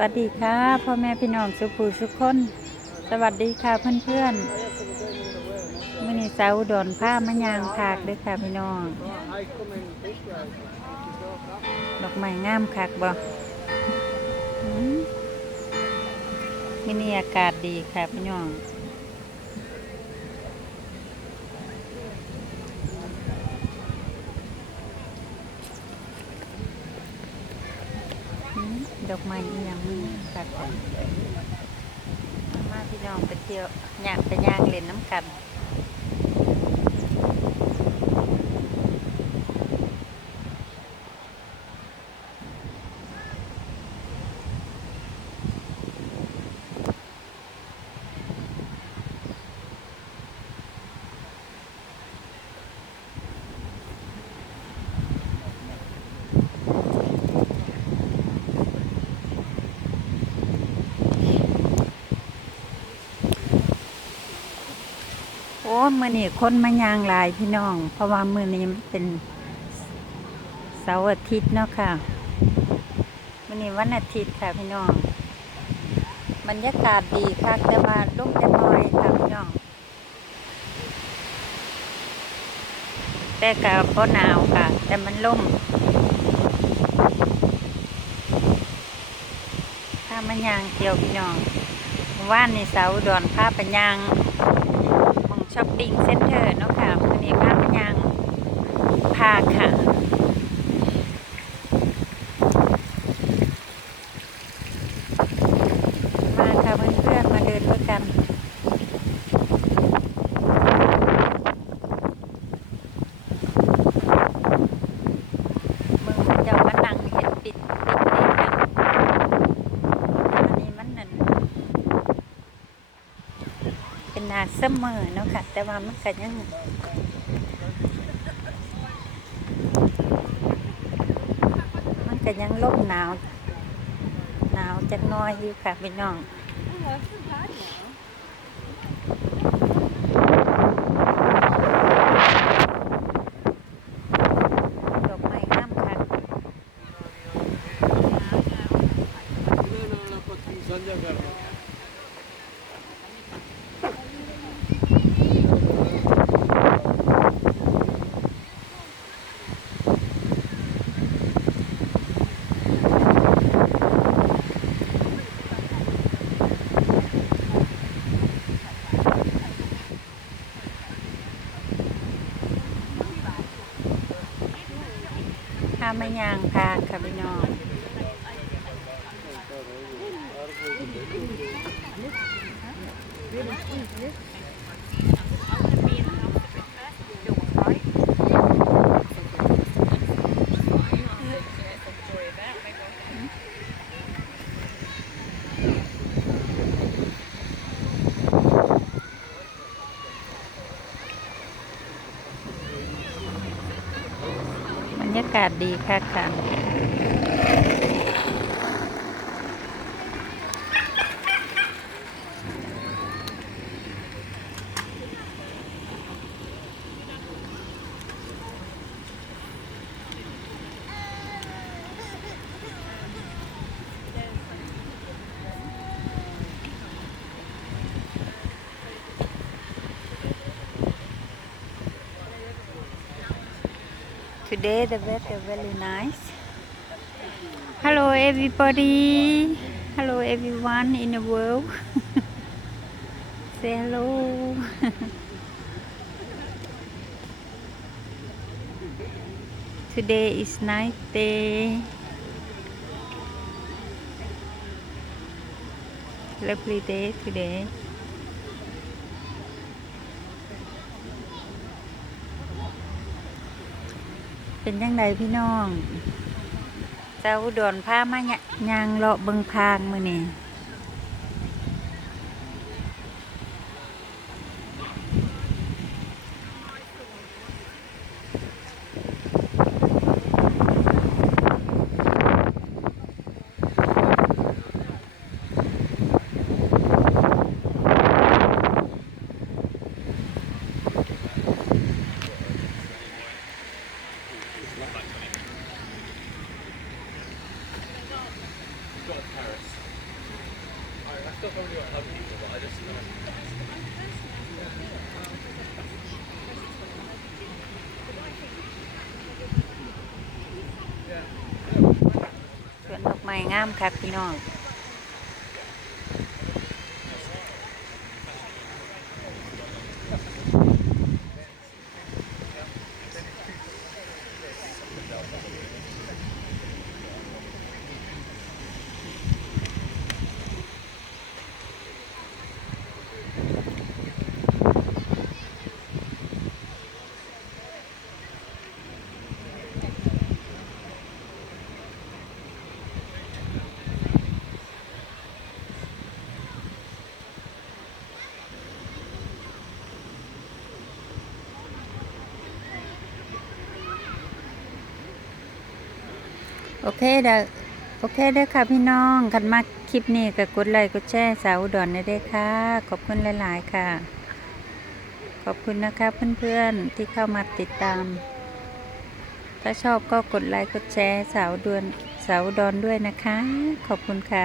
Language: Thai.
วัสดีค่ะพ่อแม่พี่น้องสุภูสุขคน สวัสดีค่ะเพื่อนๆมื่อนี้สาวดอนผ้ามะยางถากด้วยค่ะพี่น้อง ดอกไม้งามคักบ่หืมมื่อนี้อากาศดีค่ะพี่น้อง หืม ดอกไม้อีหยังมึงตัดกันมาพี่น้องไปเที่ยวอยากไปย่างเล่นน้ำกัน มื่อนี้คนมายางลายพี่น้อง เพราะว่ามื่อนี้เป็นเสาร์อาทิตย์เนาะค่ะมื่อนี้วันอาทิตย์ค่ะพี่น้อง บรรยากาศดีค่ะแต่ว่าลุ่มจะน้อยค่ะพี่น้อง แต่ก็ก็หนาวค่ะ แต่มันลุ่มถ้ามันยางเกี่ยวพี่น้องว่านในเสาดอนพาปยางหมอง ช้อปปิ้งเซ็นเตอร์เนาะค่ะวันนี้พามยังพาค่ะ มาค่ะเพื่อนๆมาเดินด้วยกัน มึงจะมานั่งเห็นปิดปิดเองกันอันนี้มันนั่นเป็นนาเสมอเนาะค่ะ แต่ว่ามันก็ยังมันก็ยังลมหนาว หนาวจักน้อยอยู่ค่ะพี่น้อง มายางพาค่ะพี่น้องบ รรยากาศดีค่ะค่ะ Today the weather very nice. Hello everybody. Hello everyone in the world. Say hello. Today is night day. Lovely day today. เป็นยังไงพี่น้อง เจ้าอุดรพามายยางเลาะเบิงพางมือนี่ สวนดอกไม้งามค่ะพี่น้อง โอเคเด้อโอเคเด้อค่ะพี่น้องคันมาคลิปนี้ก็กดไลค์กดแชร์สาวดอนได้เด้อค่ะ ขอบคุณหลาย ๆ ค่ะ ขอบคุณนะคะเพื่อนๆที่เข้ามาติดตาม ถ้าชอบก็กดไลค์กดแชร์สาวดวนสาวดอนด้วยนะคะ ขอบคุณค่ะ